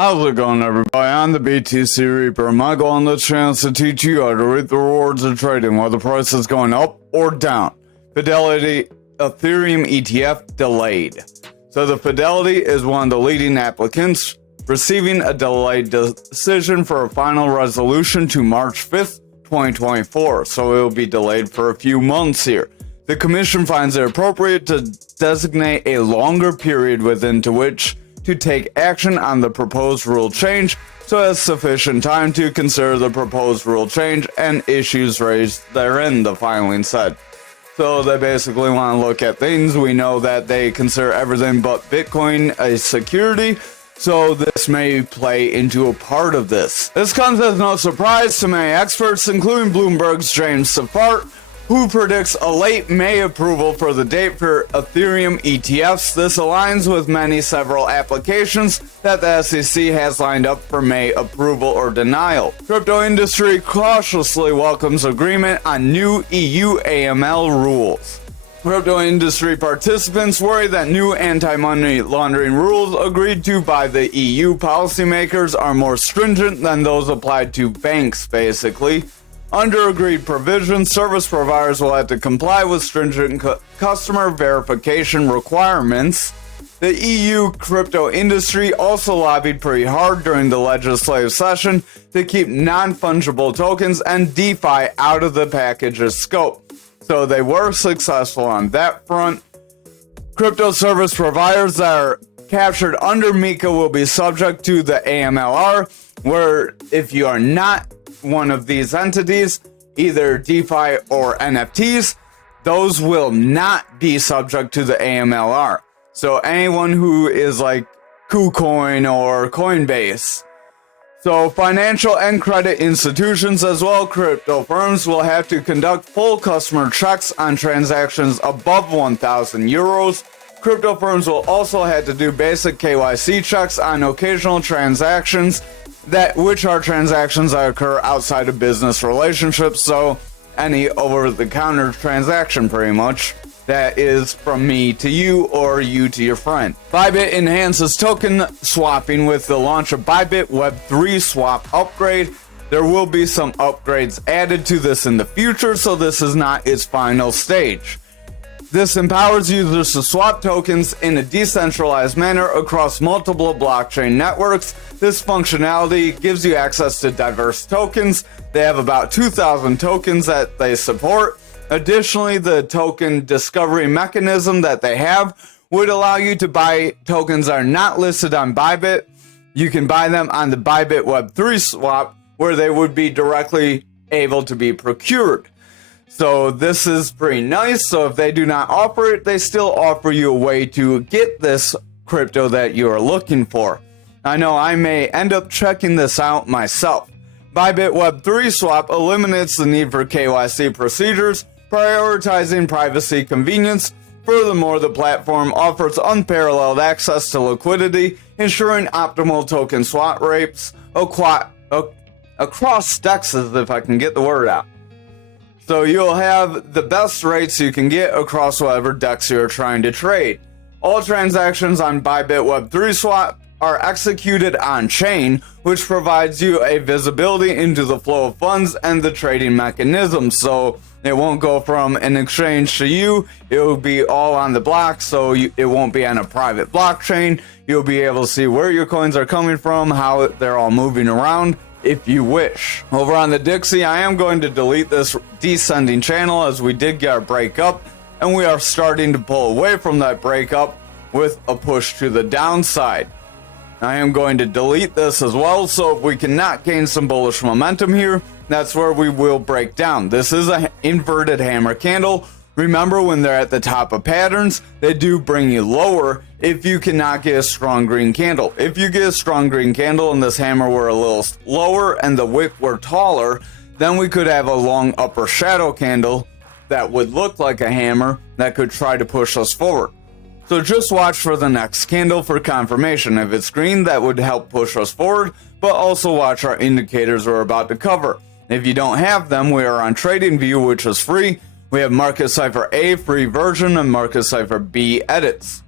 How's it going, everybody? I'm the BTC Reaper. My goal on this channel is to teach you how to reap the rewards of trading, whether the price is going up or down. Fidelity Ethereum ETF delayed. So the Fidelity is one of the leading applicants, receiving a delayed decision for a final resolution to March 5th, 2024. So it will be delayed for a few months here. The Commission finds it appropriate to designate a longer period within to which to take action on the proposed rule change, so as sufficient time to consider the proposed rule change and issues raised therein, the filing said. So they basically want to look at things. We know that they consider everything but Bitcoin a security, so this may play into a part of this. This comes as no surprise to many experts, including Bloomberg's James Safart, who predicts a late May approval for the date for Ethereum ETFs. This aligns with several applications that the SEC has lined up for May approval or denial. Crypto industry cautiously welcomes agreement on new EU AML rules. Crypto industry participants worry that new anti-money laundering rules agreed to by the EU policymakers are more stringent than those applied to banks, basically. Under agreed provisions, service providers will have to comply with stringent customer verification requirements. The EU crypto industry also lobbied pretty hard during the legislative session to keep non-fungible tokens and DeFi out of the package's scope. So they were successful on that front. Crypto service providers that are captured under MiCA will be subject to the AMLR, where if you are not one of these entities, either DeFi or NFTs, those will not be subject to the AMLR. So anyone who is like KuCoin or Coinbase. So financial and credit institutions as well crypto firms will have to conduct full customer checks on transactions above 1,000 euros. Crypto firms will also have to do basic KYC checks on occasional transactions, which are transactions that occur outside of business relationships, so any over-the-counter transaction pretty much that is from me to you or you to your friend. Bybit enhances token swapping with the launch of Bybit Web3 Swap upgrade. There will be some upgrades added to this in the future, so this is not its final stage. This empowers users to swap tokens in a decentralized manner across multiple blockchain networks. This functionality gives you access to diverse tokens. They have about 2,000 tokens that they support. Additionally, the token discovery mechanism that they have would allow you to buy tokens that are not listed on Bybit. You can buy them on the Bybit Web3 swap, where they would be directly able to be procured. So this is pretty nice. So if they do not offer it, they still offer you a way to get this crypto that you are looking for. I know I may end up checking this out myself. Bybit Web3 Swap eliminates the need for KYC procedures, prioritizing privacy convenience. Furthermore, the platform offers unparalleled access to liquidity, ensuring optimal token swap rates across dexes, if I can get the word out. So you'll have the best rates you can get across whatever DEX you're trying to trade. All transactions on Bybit Web3 Swap are executed on-chain, which provides you a visibility into the flow of funds and the trading mechanism. So it won't go from an exchange to you. It will be all on the block, so it won't be on a private blockchain. You'll be able to see where your coins are coming from, how they're all moving around, if you wish. Over on the Dixie, I am going to delete this descending channel as we did get our breakup, and we are starting to pull away from that breakup with a push to the downside. I am going to delete this as well, so if we cannot gain some bullish momentum here, that's where we will break down. This is an inverted hammer candle. Remember, when they're at the top of patterns, they do bring you lower if you cannot get a strong green candle. If you get a strong green candle and this hammer were a little lower and the wick were taller, then we could have a long upper shadow candle that would look like a hammer that could try to push us forward. So just watch for the next candle for confirmation. If it's green, that would help push us forward, but also watch our indicators we're about to cover. If you don't have them, we are on TradingView, which is free. We have Market Cipher A free version and Market Cipher B edits.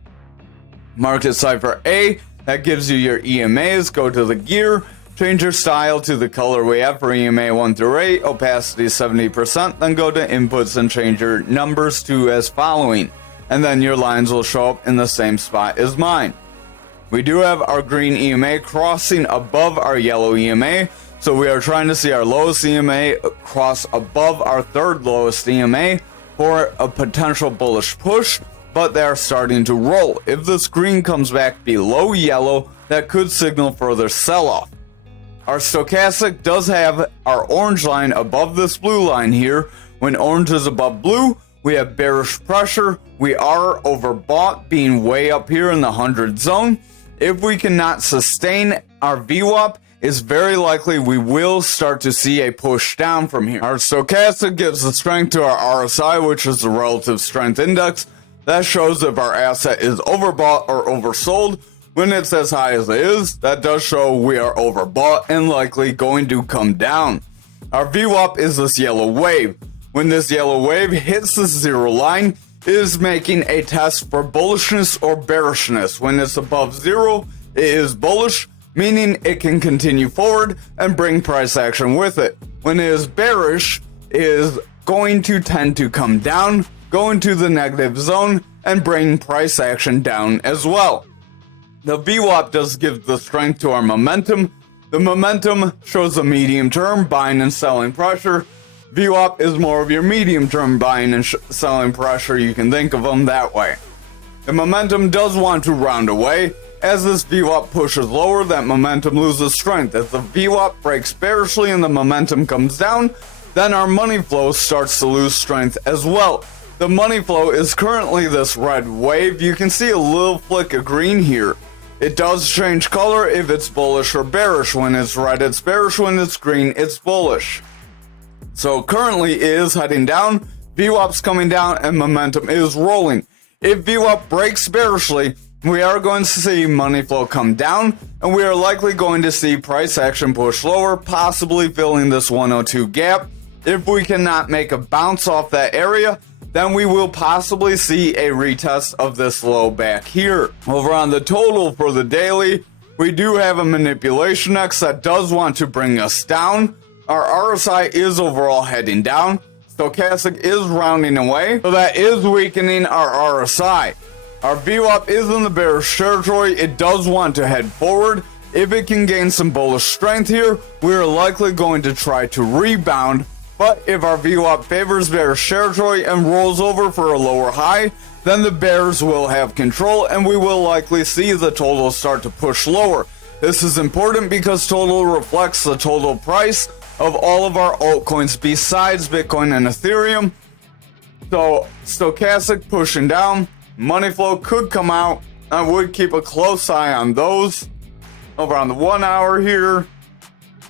Market Cipher A That gives you your EMAs. Go to the gear, change your style to the color we have for EMA 1 through 8, opacity 70%, then go to inputs and change your numbers to as following. And then your lines will show up in the same spot as mine. We do have our green EMA crossing above our yellow EMA, so we are trying to see our lowest EMA cross above our third lowest EMA for a potential bullish push, but they are starting to roll. If this green comes back below yellow, that could signal further sell-off. Our stochastic does have our orange line above this blue line here. When orange is above blue, we have bearish pressure. We are overbought, being way up here in the 100 zone. If we cannot sustain our VWAP, it's very likely we will start to see a push down from here. Our stochastic gives the strength to our RSI, which is the relative strength index. That shows if our asset is overbought or oversold. When it's as high as it is, that does show we are overbought and likely going to come down. Our VWAP is this yellow wave. When this yellow wave hits the zero line, it is making a test for bullishness or bearishness. When it's above zero, it is bullish, meaning it can continue forward and bring price action with it. When it is bearish, it is going to tend to come down, go into the negative zone, and bring price action down as well. The VWAP does give the strength to our momentum. The momentum shows the medium term buying and selling pressure. VWAP is more of your medium term buying and selling pressure. You can think of them that way. The momentum does want to round away. As this VWAP pushes lower, that momentum loses strength. As the VWAP breaks bearishly and the momentum comes down, then our money flow starts to lose strength as well. The money flow is currently this red wave. You can see a little flick of green here. It does change color if it's bullish or bearish. When it's red, it's bearish. When it's green, it's bullish. So currently it is heading down, VWAP's coming down, and momentum is rolling. If VWAP breaks bearishly, we are going to see money flow come down, and we are likely going to see price action push lower, possibly filling this 102 gap. If we cannot make a bounce off that area, then we will possibly see a retest of this low back here. Over on the total for the daily, we do have a manipulation X that does want to bring us down. Our RSI is overall heading down. Stochastic is rounding away, so that is weakening our RSI. Our VWAP is in the bearish territory. It does want to head forward. If it can gain some bullish strength here, we are likely going to try to rebound. But if our VWAP favors bearish territory and rolls over for a lower high, then the bears will have control and we will likely see the total start to push lower. This is important because total reflects the total price of all of our altcoins besides Bitcoin and Ethereum. So stochastic pushing down, money flow could come out. I would keep a close eye on those. Over on the 1 hour here,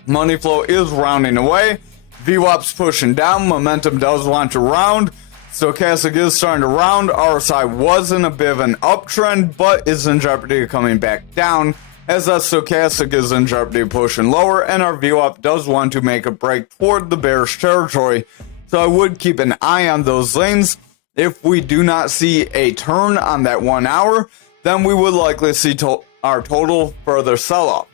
money flow is rounding away. VWAP's pushing down, momentum does want to round. Stochastic is starting to round. RSI was in a bit of an uptrend, but is in jeopardy of coming back down, as that stochastic is in jeopardy of pushing lower, and our VWAP does want to make a break toward the bearish territory. So I would keep an eye on those lanes. If we do not see a turn on that 1 hour, then we would likely see our total further sell-off.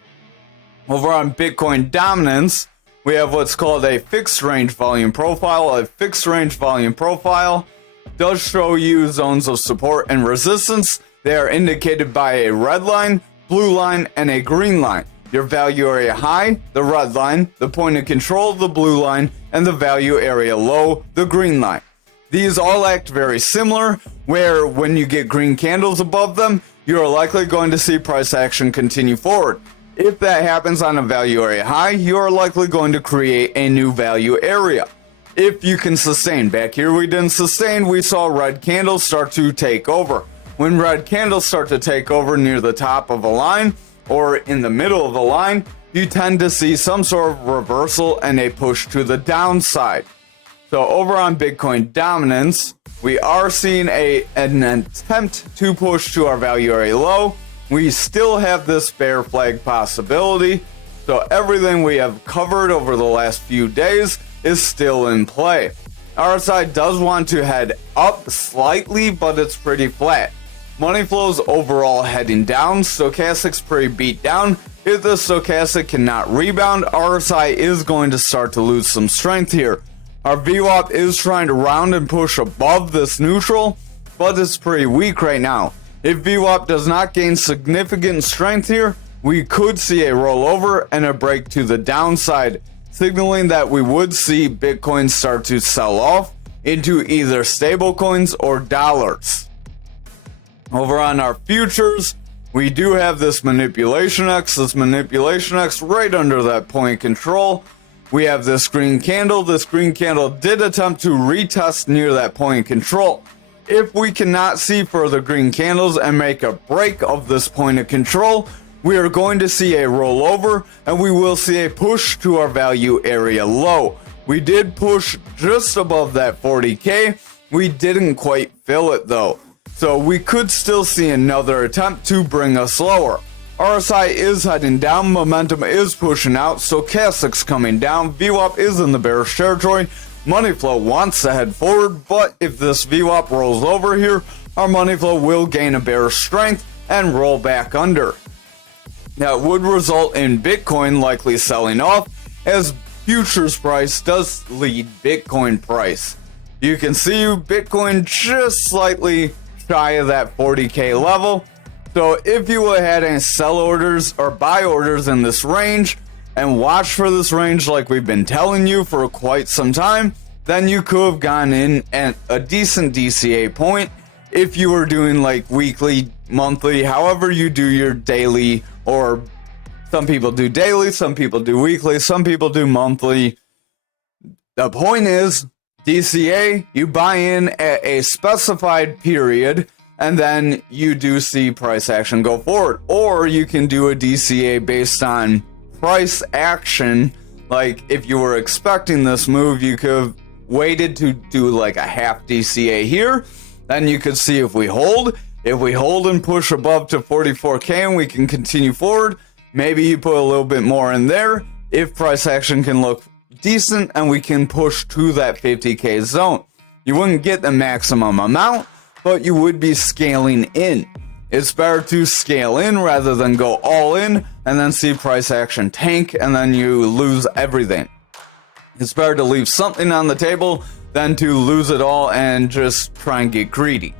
Over on Bitcoin dominance, we have what's called a fixed range volume profile. A fixed range volume profile does show you zones of support and resistance. They are indicated by a red line, blue line, and a green line. Your value area high, the red line, the point of control, the blue line, and the value area low, the green line. These all act very similar, where when you get green candles above them, you are likely going to see price action continue forward. If that happens on a value area high, you are likely going to create a new value area. If you can sustain, back here we didn't sustain, we saw red candles start to take over. When red candles start to take over near the top of a line or in the middle of a line, you tend to see some sort of reversal and a push to the downside. So over on Bitcoin dominance, we are seeing an attempt to push to our value area low. We still have this bear flag possibility, so everything we have covered over the last few days is still in play. RSI does want to head up slightly, but it's pretty flat. Money flows overall heading down. Stochastic's pretty beat down. If the stochastic cannot rebound, RSI is going to start to lose some strength here. Our VWAP is trying to round and push above this neutral, but it's pretty weak right now. If VWAP does not gain significant strength here, we could see a rollover and a break to the downside, signaling that we would see Bitcoin start to sell off into either stablecoins or dollars. Over on our futures, we do have this manipulation X right under that point control. We have this green candle. This green candle did attempt to retest near that point control. If we cannot see further green candles and make a break of this point of control, we are going to see a rollover and we will see a push to our value area low. We did push just above that 40K. We didn't quite fill it though. So we could still see another attempt to bring us lower. RSI is heading down, momentum is pushing out, stochastic's coming down, VWAP is in the bearish territory. Money flow wants to head forward, but if this VWAP rolls over here, our money flow will gain a bearish strength and roll back under. That would result in Bitcoin likely selling off, as futures price does lead Bitcoin price. You can see Bitcoin just slightly shy of that 40K level. So if you had any sell orders or buy orders in this range, and watch for this range like we've been telling you for quite some time, then you could have gone in at a decent DCA point if you were doing like weekly, monthly, however you do your daily, or some people do daily, some people do weekly, some people do monthly. The point is, DCA, you buy in at a specified period, and then you do see price action go forward. Or you can do a DCA based on price action. Like if you were expecting this move, you could have waited to do like a half DCA here. Then you could see if we hold. If we hold and push above to 44K and we can continue forward, maybe you put a little bit more in there. If price action can look decent and we can push to that 50K zone. You wouldn't get the maximum amount, but you would be scaling in. It's better to scale in rather than go all in and then see price action tank and then you lose everything. It's better to leave something on the table than to lose it all and just try and get greedy.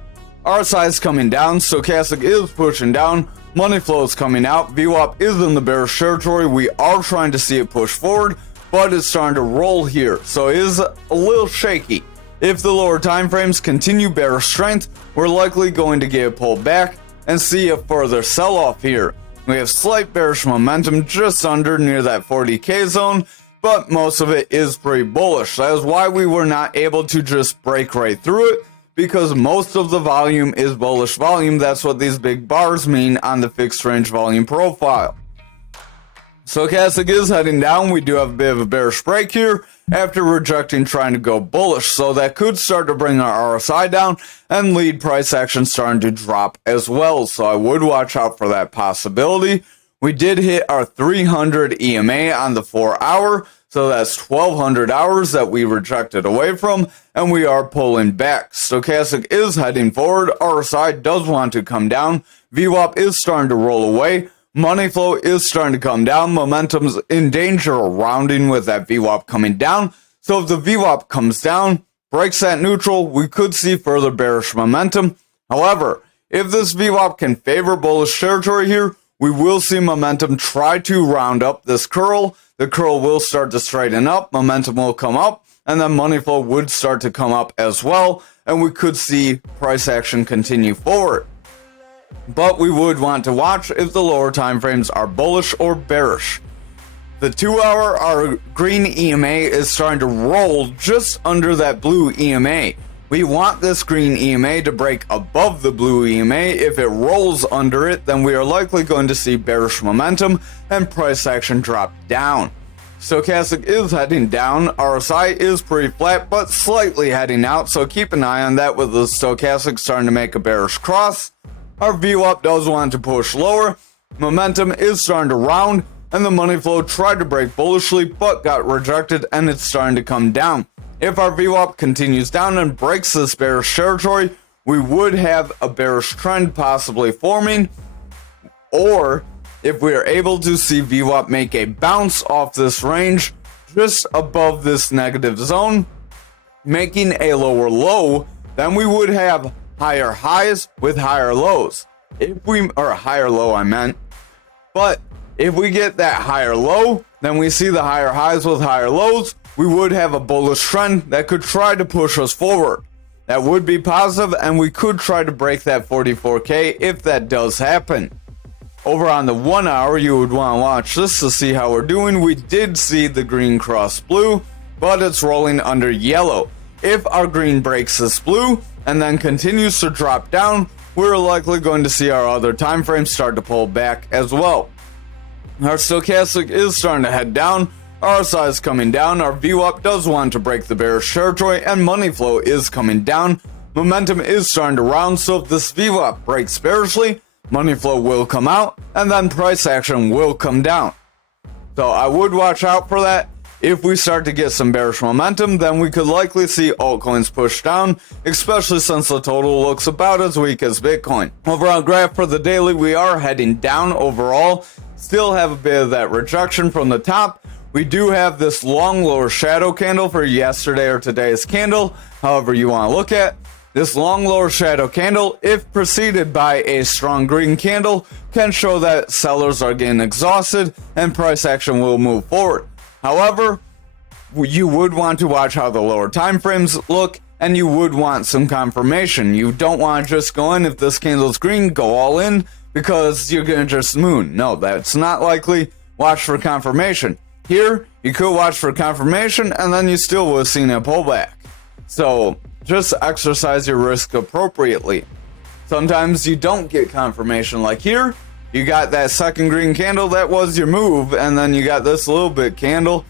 RSI is coming down, stochastic is pushing down, money flow is coming out, VWAP is in the bearish territory. We are trying to see it push forward, but it's starting to roll here, so it is a little shaky. If the lower time frames continue bearish strength, we're likely going to get a pull back and see a further sell-off here. We have slight bearish momentum just under near that 40K zone, but most of it is pretty bullish. That is why we were not able to just break right through it, because most of the volume is bullish volume. That's what these big bars mean on the fixed range volume profile. Stochastic is heading down. We do have a bit of a bearish break here after rejecting trying to go bullish, so that could start to bring our RSI down and lead price action starting to drop as well, so I would watch out for that possibility. We did hit our 300 EMA on the 4 hour, so that's 1200 hours that we rejected away from, and we are pulling back. Stochastic is heading forward, RSI does want to come down, VWAP is starting to roll away, money flow is starting to come down, momentum's in danger of rounding with that VWAP coming down, so if the VWAP comes down, breaks that neutral, we could see further bearish momentum. However, if this VWAP can favor bullish territory here, we will see momentum try to round up this curl. The curl will start to straighten up, momentum will come up, and then money flow would start to come up as well, and we could see price action continue forward. But we would want to watch if the lower time frames are bullish or bearish. The 2 hour, our green EMA is starting to roll just under that blue EMA. We want this green EMA to break above the blue EMA. If it rolls under it, then we are likely going to see bearish momentum and price action drop down. Stochastic is heading down, RSI is pretty flat but slightly heading out, so keep an eye on that with the stochastic starting to make a bearish cross. Our VWAP does want to push lower, momentum is starting to round, and the money flow tried to break bullishly but got rejected and it's starting to come down. If our VWAP continues down and breaks this bearish territory, we would have a bearish trend possibly forming, or if we are able to see VWAP make a bounce off this range just above this negative zone, making a lower low, then we would have higher highs with higher lows. Or a higher low, I meant. But if we get that higher low, then we see the higher highs with higher lows, we would have a bullish trend that could try to push us forward. That would be positive, and we could try to break that 44K if that does happen. Over on the 1 hour, you would want to watch this to see how we're doing. We did see the green cross blue, but it's rolling under yellow. If our green breaks this blue and then continues to drop down, we're likely going to see our other time frames start to pull back as well. Our stochastic is starting to head down, RSI is coming down, our VWAP does want to break the bearish territory, and money flow is coming down. Momentum is starting to round, so if this VWAP breaks bearishly, money flow will come out, and then price action will come down. So I would watch out for that. If we start to get some bearish momentum, then we could likely see altcoins push down, especially since the total looks about as weak as Bitcoin. Over on graph for the daily, we are heading down overall. Still have a bit of that rejection from the top. We do have this long lower shadow candle for yesterday or today's candle, however you want to look at. This long lower shadow candle, if preceded by a strong green candle, can show that sellers are getting exhausted and price action will move forward. However, you would want to watch how the lower time frames look, and you would want some confirmation. You don't want to just go in, if this candle's green, go all in, because you're going to just moon. No, that's not likely. Watch for confirmation. Here, you could watch for confirmation, and then you still would have seen a pullback. So just exercise your risk appropriately. Sometimes you don't get confirmation, like here. You got that second green candle, that was your move, and then you got this little bit candle.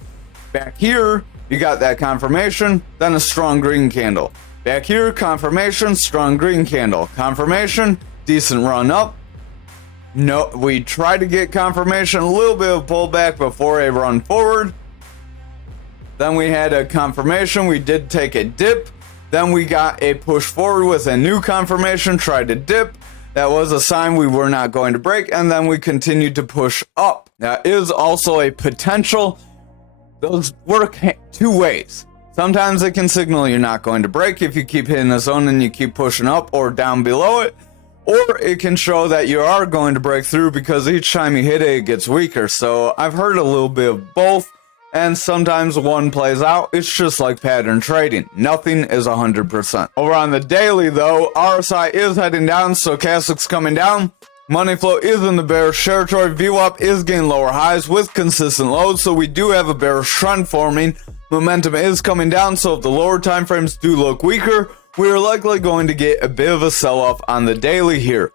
Back here, you got that confirmation, then a strong green candle. Back here, confirmation, strong green candle. Confirmation, decent run up. No, we tried to get confirmation, a little bit of pullback before a run forward. Then we had a confirmation, we did take a dip. Then we got a push forward with a new confirmation, tried to dip. That was a sign we were not going to break, and then we continued to push up. That is also a potential. Those work two ways. Sometimes it can signal you're not going to break if you keep hitting the zone and you keep pushing up or down below it. Or it can show that you are going to break through because each time you hit it, it gets weaker. So I've heard a little bit of both, and sometimes one plays out. It's just like pattern trading. Nothing is 100%. Over on the daily, though, RSI is heading down, stochastic's coming down. Money flow is in the bearish territory. VWAP is getting lower highs with consistent lows, so we do have a bearish trend forming. Momentum is coming down, so if the lower time frames do look weaker, we are likely going to get a bit of a sell-off on the daily here.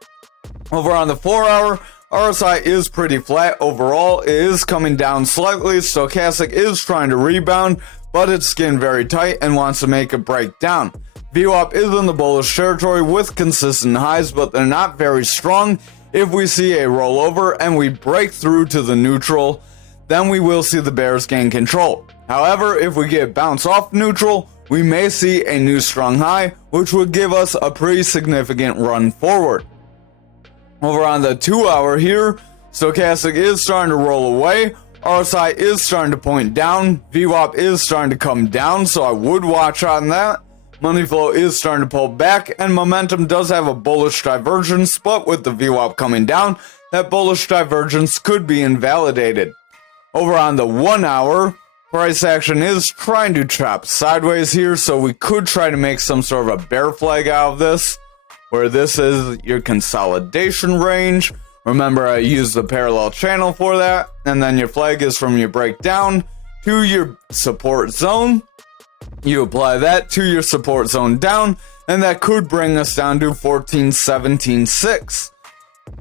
Over on the 4 hour, RSI is pretty flat overall. It is coming down slightly. Stochastic is trying to rebound, but it's getting very tight and wants to make a breakdown. VWAP is in the bullish territory with consistent highs, but they're not very strong. If we see a rollover and we break through to the neutral, then we will see the bears gain control. However, if we get bounce off neutral, we may see a new strong high, which would give us a pretty significant run forward. Over on the 2 hour here, stochastic is starting to roll away. RSI is starting to point down. VWAP is starting to come down, so I would watch on that. Money flow is starting to pull back, and momentum does have a bullish divergence, but with the VWAP coming down, that bullish divergence could be invalidated. Over on the 1 hour, price action is trying to chop sideways here, so we could try to make some sort of a bear flag out of this, where this is your consolidation range. Remember, I used the parallel channel for that, and then your flag is from your breakdown to your support zone. You apply that to your support zone down, and that could bring us down to 14.17.6.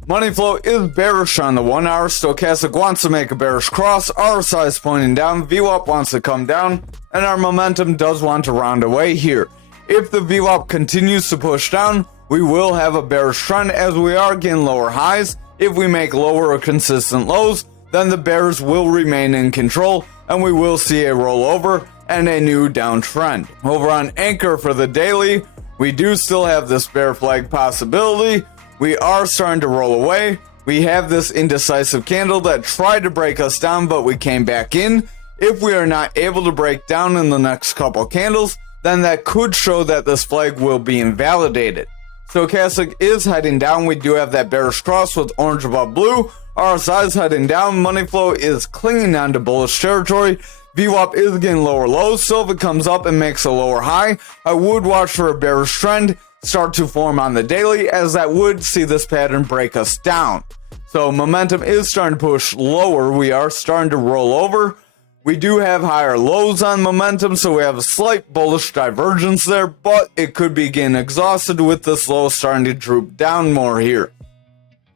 Money flow is bearish on the 1 hour. Stochastic wants to make a bearish cross. RSI is pointing down. VWAP wants to come down, and our momentum does want to round away here. If the VWAP continues to push down, we will have a bearish trend as we are getting lower highs. If we make lower or consistent lows, then the bears will remain in control, and we will see a rollover and a new downtrend. Over on Ankr for the daily, We do still have this bear flag possibility. We are starting to roll away. We have this indecisive candle that tried to break us down, but we came back in. If we are not able to break down in the next couple candles, then that could show that this flag will be invalidated. Stochastic is heading down. We do have that bearish cross with orange above blue. RSI is heading down. Money flow is clinging on to bullish territory. VWAP is getting lower lows, so if it comes up and makes a lower high, I would watch for a bearish trend start to form on the daily, as that would see this pattern break us down. So momentum is starting to push lower. We are starting to roll over. We do have higher lows on momentum, so we have a slight bullish divergence there, but it could be getting exhausted with this low starting to droop down more here.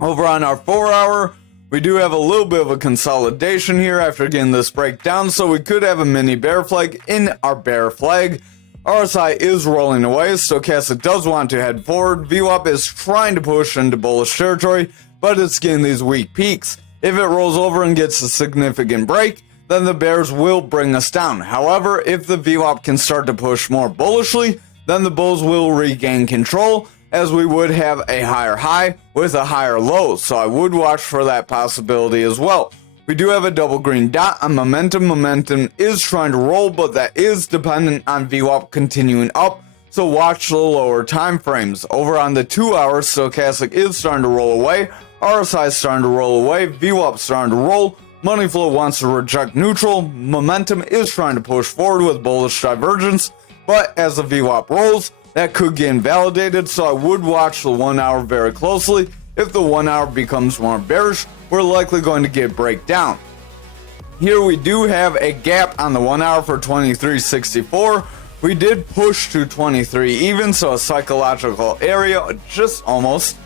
Over on our 4 hour, we do have a little bit of a consolidation here after getting this breakdown, so we could have a mini bear flag in our bear flag. RSI is rolling away, Stochastic does want to head forward. VWAP is trying to push into bullish territory, but it's getting these weak peaks. If it rolls over and gets a significant break, then the bears will bring us down. However, if the VWAP can start to push more bullishly, then the bulls will regain control, as we would have a higher high with a higher low. So I would watch for that possibility as well. We do have a double green dot on momentum. Momentum is trying to roll, but that is dependent on VWAP continuing up. So watch the lower time frames. Over on the 2 hours, Stochastic is starting to roll away. RSI is starting to roll away. VWAP starting to roll. Money flow wants to reject neutral. Momentum is trying to push forward with bullish divergence, but as the VWAP rolls, that could get invalidated, so I would watch the 1 hour very closely. If the 1 hour becomes more bearish, we're likely going to get breakdown. Here we do have a gap on the 1 hour for 23.64. We did push to 23 even, so a psychological area, just almost.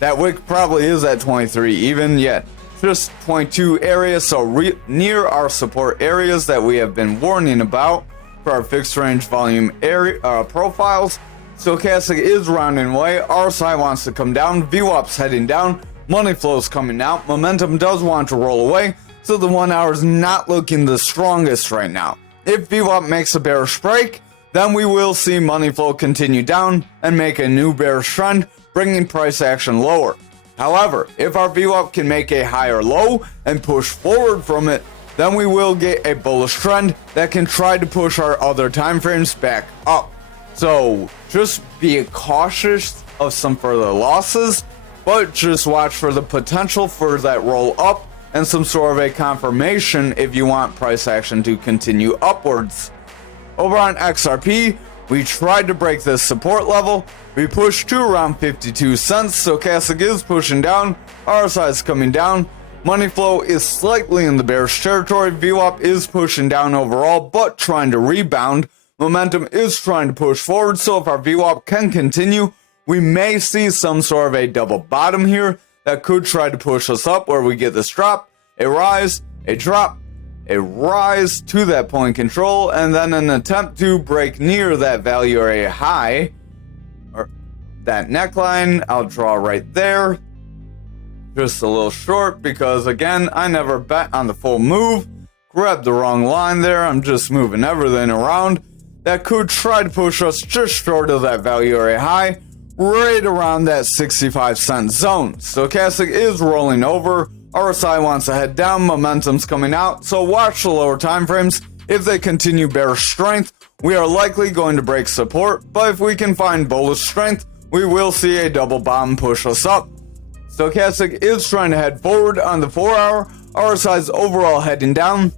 That wick probably is at 23 even yet. Just 0.2 area, so near our support areas that we have been warning about for our fixed range volume area profiles. Stochastic is rounding away. RSI wants to come down. VWAP's heading down. Money flow's coming out. Momentum does want to roll away, so the 1 hour is not looking the strongest right now. If VWAP makes a bearish break, then we will see money flow continue down and make a new bearish trend, bringing price action lower. However, if our VWAP can make a higher low and push forward from it, then we will get a bullish trend that can try to push our other time frames back up. So just be cautious of some further losses, but just watch for the potential for that roll up and some sort of a confirmation if you want price action to continue upwards. Over on XRP, we tried to break this support level. We pushed to around 52 cents. Stochastic is pushing down. RSI is coming down. Money flow is slightly in the bearish territory. VWAP is pushing down overall, but trying to rebound. Momentum is trying to push forward, so if our VWAP can continue, we may see some sort of a double bottom here that could try to push us up, where we get this drop, a rise, a drop, a rise to that point control, and then an attempt to break near that value area high, or that neckline. I'll draw right there. Just a little short because, again, I never bet on the full move. Grabbed the wrong line there. I'm just moving everything around. That could try to push us just short of that value area high, right around that 65-cent zone. Stochastic is rolling over. RSI wants to head down. Momentum's coming out. So watch the lower time frames. If they continue bearish strength, we are likely going to break support. But if we can find bullish strength, we will see a double bottom push us up. Stochastic is trying to head forward on the 4 hour. RSI is overall heading down,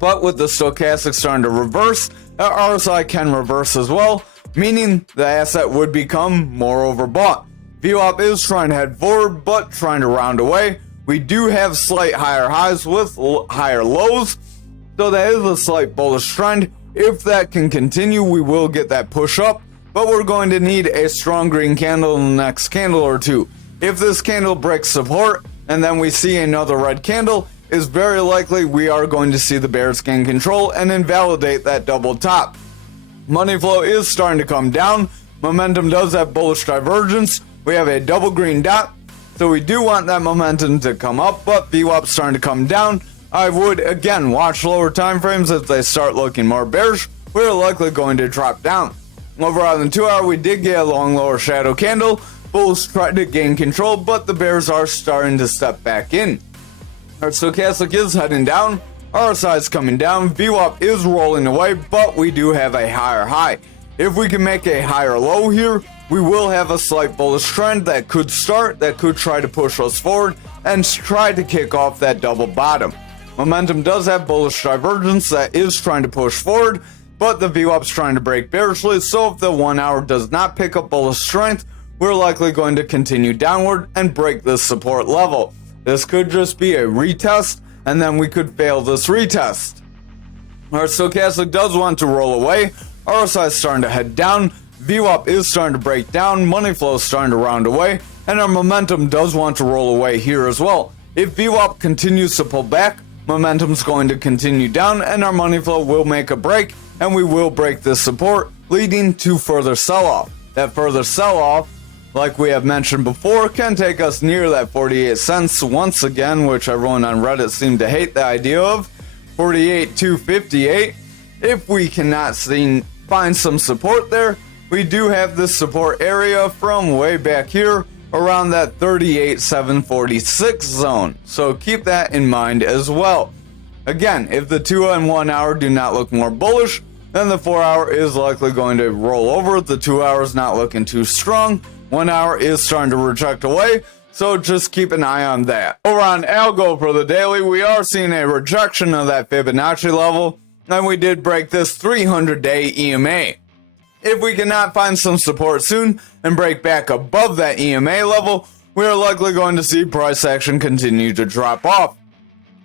but with the Stochastic starting to reverse, RSI can reverse as well, meaning the asset would become more overbought. VWAP is trying to head forward, but trying to round away. We do have slight higher highs with higher lows, so that is a slight bullish trend. If that can continue, we will get that push up, but we're going to need a strong green candle in the next candle or two. If this candle breaks support and then we see another red candle, it's very likely we are going to see the bears gain control and invalidate that double top. Money flow is starting to come down. Momentum does have bullish divergence. We have a double green dot, so we do want that momentum to come up, but VWAP starting to come down. I would again watch lower time frames. If they start looking more bearish, we're likely going to drop down. Over on the 2 hour, we did get a long lower shadow candle. Bulls tried to gain control, but the bears are starting to step back in. Our stochastic is heading down, RSI is coming down, VWAP is rolling away, but we do have a higher high. If we can make a higher low here, we will have a slight bullish trend that could start, that could try to push us forward and try to kick off that double bottom. Momentum does have bullish divergence that is trying to push forward, but the VWAP's trying to break bearishly, so if the 1 hour does not pick up bullish strength, we're likely going to continue downward and break this support level. This could just be a retest, and then we could fail this retest. Our stochastic does want to roll away, RSI is starting to head down, VWAP is starting to break down, money flow is starting to round away, and our momentum does want to roll away here as well. If VWAP continues to pull back, momentum's going to continue down, and our money flow will make a break, and we will break this support, leading to further sell-off. That further sell-off, like we have mentioned before, can take us near that 48 cents once again, which everyone on Reddit seemed to hate the idea of. 48.258. If we cannot find some support there, we do have this support area from way back here around that 38.746 zone. So keep that in mind as well. Again, if the 2 and 1 hour do not look more bullish, then the 4 hour is likely going to roll over. The 2 hour is not looking too strong. 1 hour is starting to reject away, so just keep an eye on that. Over on ALGO for the daily, we are seeing a rejection of that Fibonacci level, and we did break this 300-day EMA. If we cannot find some support soon and break back above that EMA level, we are likely going to see price action continue to drop off.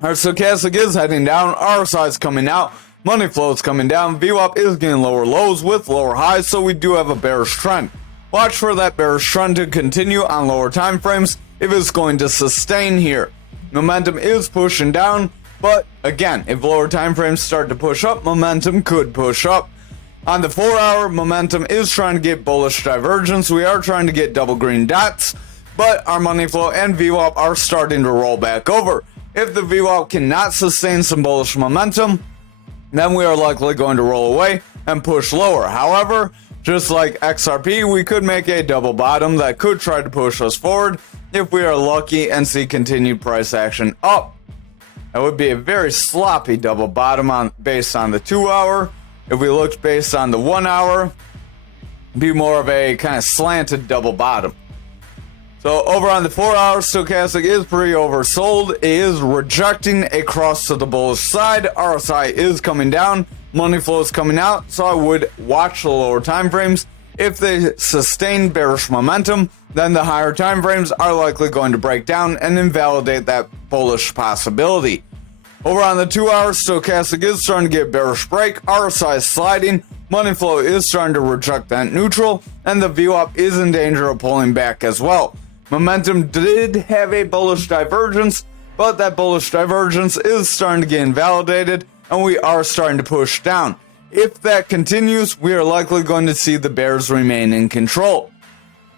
Our stochastic is heading down, RSI is coming out, money flow is coming down, VWAP is getting lower lows with lower highs, so we do have a bearish trend. Watch for that bearish trend to continue on lower time frames if it's going to sustain here. Momentum is pushing down, but again, if lower time frames start to push up, momentum could push up. On the 4 hour, momentum is trying to get bullish divergence. We are trying to get double green dots, but our money flow and VWAP are starting to roll back over. If the VWAP cannot sustain some bullish momentum, then we are likely going to roll away and push lower. However, just like XRP, we could make a double bottom that could try to push us forward if we are lucky and see continued price action up. That would be a very sloppy double bottom based on the 2 hour. If we looked based on the 1 hour, it'd be more of a kind of slanted double bottom. So over on the 4 hour, stochastic is pretty oversold. It is rejecting across to the bullish side. RSI is coming down. Money flow is coming out. So I would watch the lower time frames. If they sustain bearish momentum, then the higher time frames are likely going to break down and invalidate that bullish possibility. Over on the 2 hour, stochastic is starting to get bearish break. RSI is sliding. Money flow is starting to reject that neutral. And the VWAP is in danger of pulling back as well. Momentum did have a bullish divergence, but that bullish divergence is starting to get invalidated, and we are starting to push down. If that continues, we are likely going to see the bears remain in control.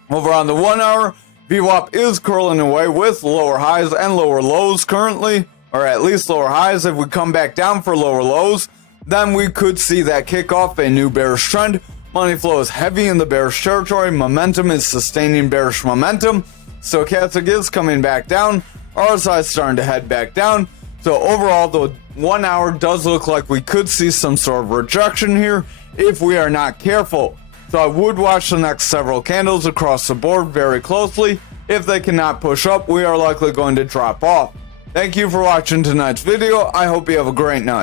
Over on the 1 hour, VWAP is curling away with lower highs and lower lows currently, or at least lower highs. If we come back down for lower lows, then we could see that kick off a new bearish trend. Money flow is heavy in the bearish territory. Momentum is sustaining bearish momentum. Stochastic is coming back down. RSI is starting to head back down. So overall, the 1 hour does look like we could see some sort of rejection here if we are not careful. So I would watch the next several candles across the board very closely. If they cannot push up, we are likely going to drop off. Thank you for watching tonight's video. I hope you have a great night.